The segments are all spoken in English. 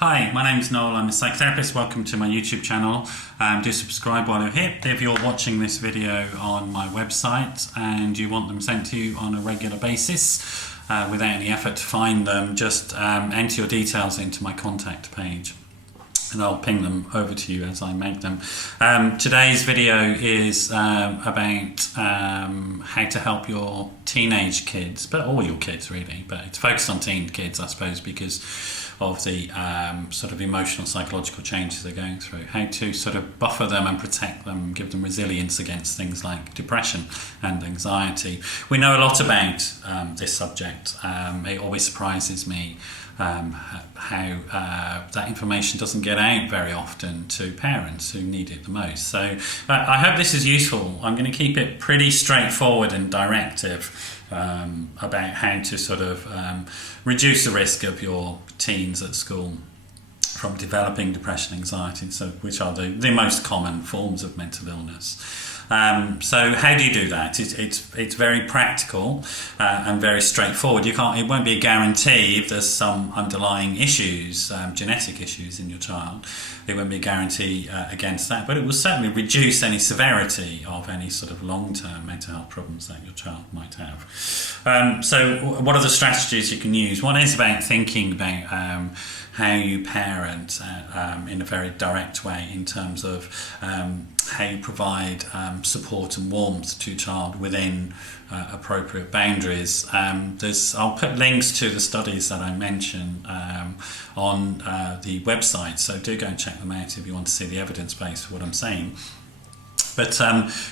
Hi, my name's Noel. I'm a psychotherapist. Welcome to my YouTube channel. Do subscribe while you're here. If you're watching this video on my website and you want them sent to you on a regular basis without any effort to find them, just enter your details into my contact page and I'll ping them over to you as I make them. Today's video is about how to help your teenage kids, but all your kids really, but it's focused on teen kids I suppose because of the sort of emotional psychological changes they're going through, how to sort of buffer them and protect them, give them resilience against things like depression and anxiety. We know a lot about this subject. It always surprises me how that information doesn't get out very often to parents who need it the most. So I hope this is useful. I'm going to keep it pretty straightforward and directive about how to sort of reduce the risk of your teens at school from developing depression and anxiety, so which are the most common forms of mental illness. So how do you do that? It's very practical and very straightforward. It won't be a guarantee if there's some underlying issues, genetic issues in your child. It won't be a guarantee against that, but it will certainly reduce any severity of any sort of long-term mental health problems that your child might have. So what are the strategies you can use? One is about thinking about how you parent in a very direct way in terms of how you provide support and warmth to your child within appropriate boundaries. I'll put links to the studies that I mentioned on the website, so do go and check them out if you want to see the evidence base for what I'm saying. But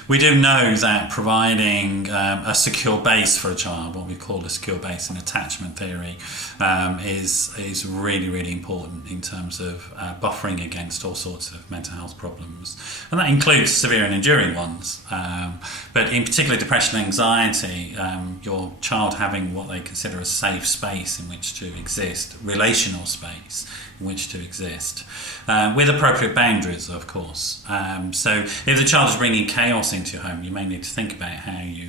we do know that providing a secure base for a child, what we call a secure base in attachment theory, is really, really important in terms of buffering against all sorts of mental health problems. And that includes severe and enduring ones. But in particular depression and anxiety, your child having what they consider a safe space in which to exist, relational space in which to exist, with appropriate boundaries, of course. So if the child is bringing chaos into your home, you may need to think about how you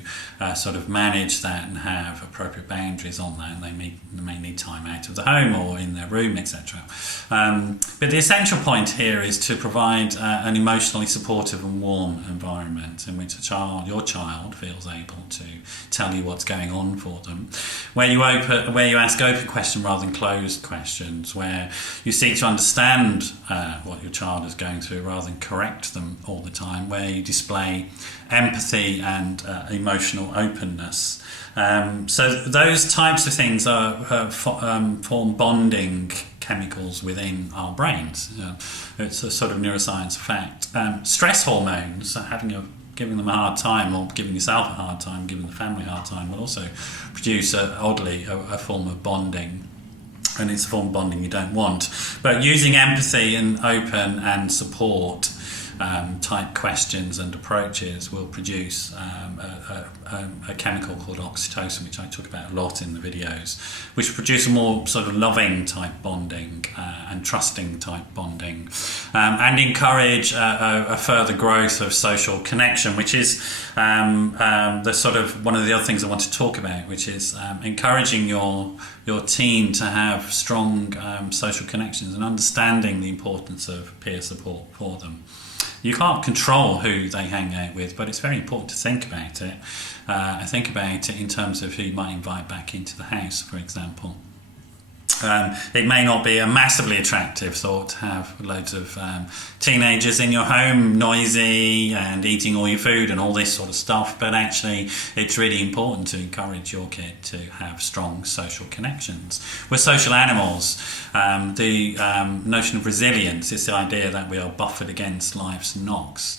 sort of manage that and have appropriate boundaries on that, and they may need time out of the home or in their room, etc. But the essential point here is to provide an emotionally supportive and warm environment in which your child feels able to tell you what's going on for them, where you ask open questions rather than closed questions, where you seek to understand what your child is going through rather than correct them all the time, where you display empathy and emotional openness. So those types of things form bonding chemicals within our brains. It's a sort of neuroscience fact. Stress hormones, giving them a hard time or giving yourself a hard time, giving the family a hard time, will also produce, oddly, a form of bonding. And it's a form of bonding you don't want. But using empathy and open and support type questions and approaches will produce a chemical called oxytocin, which I talk about a lot in the videos, which produce a more sort of loving type bonding and trusting type bonding, and encourage a further growth of social connection, which is the sort of one of the other things I want to talk about, which is encouraging your teen to have strong social connections and understanding the importance of peer support for them. You can't control who they hang out with, but it's very important to think about it. Think about it in terms of who you might invite back into the house, for example. It may not be a massively attractive thought to have loads of teenagers in your home, noisy and eating all your food and all this sort of stuff, but actually it's really important to encourage your kid to have strong social connections. We're social animals. The notion of resilience is the idea that we are buffered against life's knocks.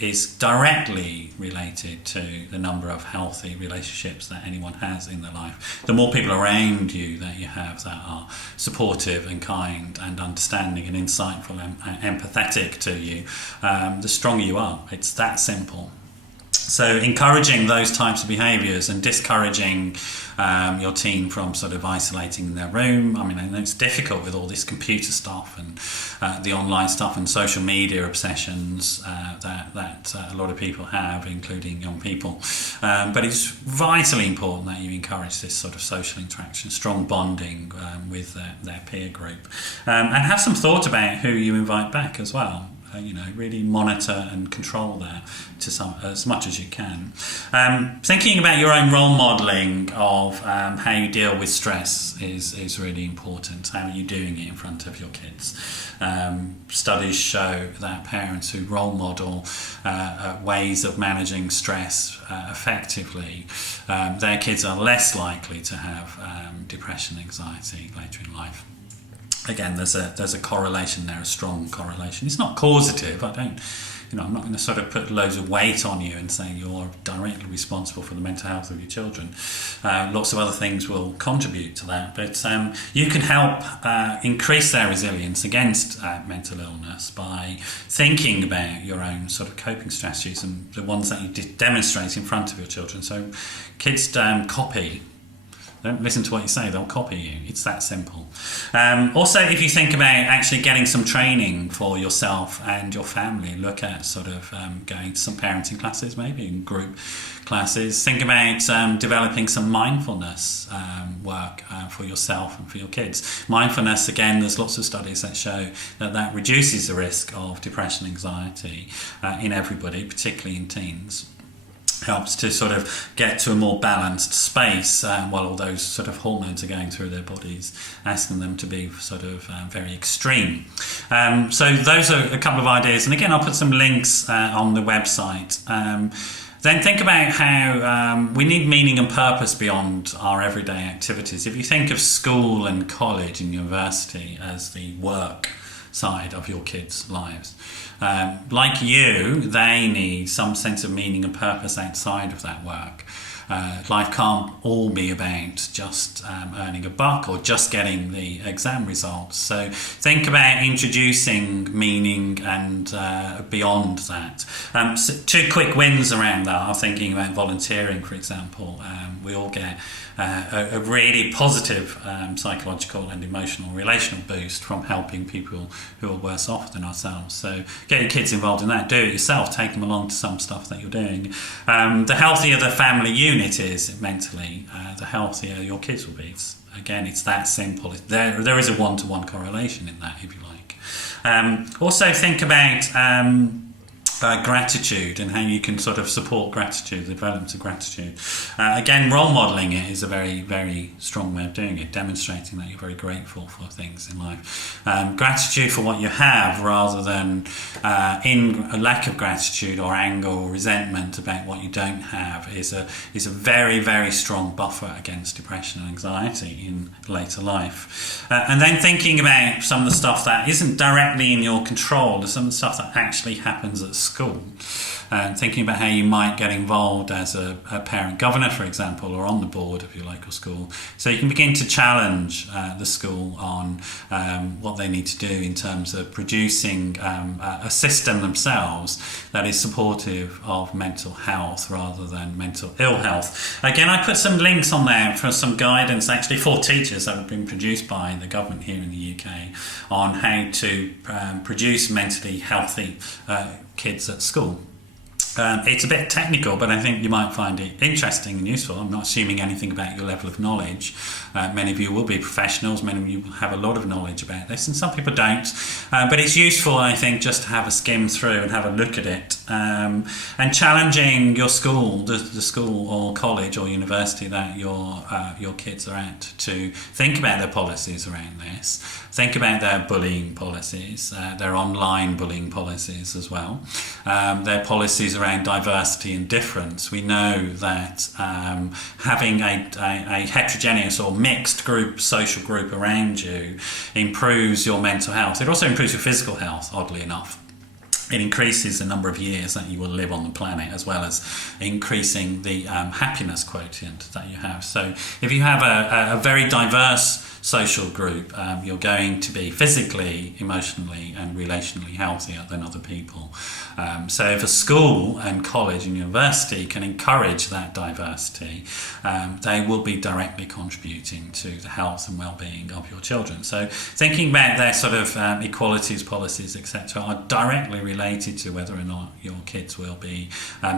Is directly related to the number of healthy relationships that anyone has in their life. The more people around you that you have that are supportive and kind and understanding and insightful and empathetic to you, the stronger you are. It's that simple. So encouraging those types of behaviours and discouraging your teen from sort of isolating in their room. I mean, I know it's difficult with all this computer stuff and the online stuff and social media obsessions that a lot of people have, including young people. But it's vitally important that you encourage this sort of social interaction, strong bonding with their peer group, and have some thought about who you invite back as well. Really monitor and control that as much as you can. Thinking about your own role modelling of how you deal with stress is really important. How are you doing it in front of your kids? Studies show that parents who role model ways of managing stress effectively, their kids are less likely to have depression, anxiety later in life. Again, there's a correlation there, a strong correlation. It's not causative. I'm not going to sort of put loads of weight on you and say you're directly responsible for the mental health of your children. Lots of other things will contribute to that, but you can help increase their resilience against mental illness by thinking about your own sort of coping strategies and the ones that you demonstrate in front of your children. So kids copy. Don't listen to what you say, they'll copy you. It's that simple. Also, if you think about actually getting some training for yourself and your family, look at sort of going to some parenting classes, maybe in group classes. Think about developing some mindfulness work for yourself and for your kids. Mindfulness, again, there's lots of studies that show that reduces the risk of depression, anxiety in everybody, particularly in teens. Helps to sort of get to a more balanced space while all those sort of hormones are going through their bodies, asking them to be sort of very extreme. So those are a couple of ideas, and again I'll put some links on the website. Then think about how we need meaning and purpose beyond our everyday activities. If you think of school and college and university as the work side of your kids' lives, like you, they need some sense of meaning and purpose outside of that work. Life can't all be about just earning a buck or just getting the exam results. So think about introducing meaning and beyond that. So 2 quick wins around that are thinking about volunteering, for example. We all get a really positive psychological and emotional relational boost from helping people who are worse off than ourselves. So get your kids involved in that. Do it yourself. Take them along to some stuff that you're doing. The healthier the family unit is mentally, the healthier your kids will be. It's that simple. There is a one-to-one correlation in that, if you like. Also think about gratitude and how you can sort of support gratitude, the development of gratitude. Again, role modelling it is a very, very strong way of doing it, demonstrating that you're very grateful for things in life. Gratitude for what you have rather than in a lack of gratitude or anger or resentment about what you don't have is a very, very strong buffer against depression and anxiety in later life. And then thinking about some of the stuff that isn't directly in your control, some of the stuff that actually happens at school, and thinking about how you might get involved as a parent governor, for example, or on the board of your local school, so you can begin to challenge the school on what they need to do in terms of producing a system themselves that is supportive of mental health rather than mental ill health. Again, I put some links on there for some guidance actually for teachers that have been produced by the government here in the UK on how to produce mentally healthy kids at school. It's a bit technical, but I think you might find it interesting and useful. I'm not assuming anything about your level of knowledge. Many of you will be professionals, many of you have a lot of knowledge about this, and some people don't. But it's useful, I think, just to have a skim through and have a look at it. And challenging your school, the school or college or university that your kids are at, to think about their policies around this. Think about their bullying policies, their online bullying policies as well, their policies around diversity and difference. We know that having a heterogeneous or mixed social group around you improves your mental health. It also improves your physical health, oddly enough. It increases the number of years that you will live on the planet, as well as increasing the happiness quotient that you have. So if you have a very diverse social group, you're going to be physically, emotionally and relationally healthier than other people. So if a school and college and university can encourage that diversity, they will be directly contributing to the health and well-being of your children. So thinking about their sort of equalities, policies, etc. are directly related to whether or not your kids will be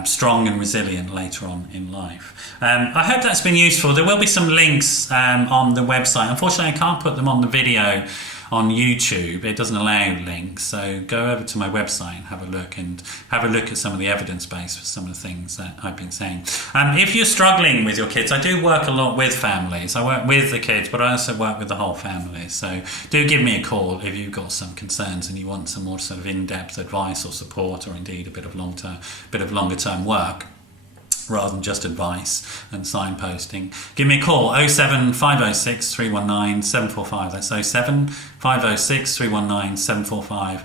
strong and resilient later on in life. I hope that's been useful. There will be some links on the website. Unfortunately, I can't put them on the video on YouTube. It doesn't allow links, so go over to my website and have a look at some of the evidence base for some of the things that I've been saying. If you're struggling with your kids, I do work a lot with families. I work with the kids, but I also work with the whole family. So do give me a call if you've got some concerns and you want some more sort of in-depth advice or support, or indeed a bit of longer term work, rather than just advice and signposting. Give me a call, 07506 319 745. That's 07506 319 745.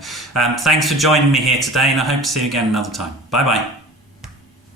Thanks for joining me here today, and I hope to see you again another time. Bye bye.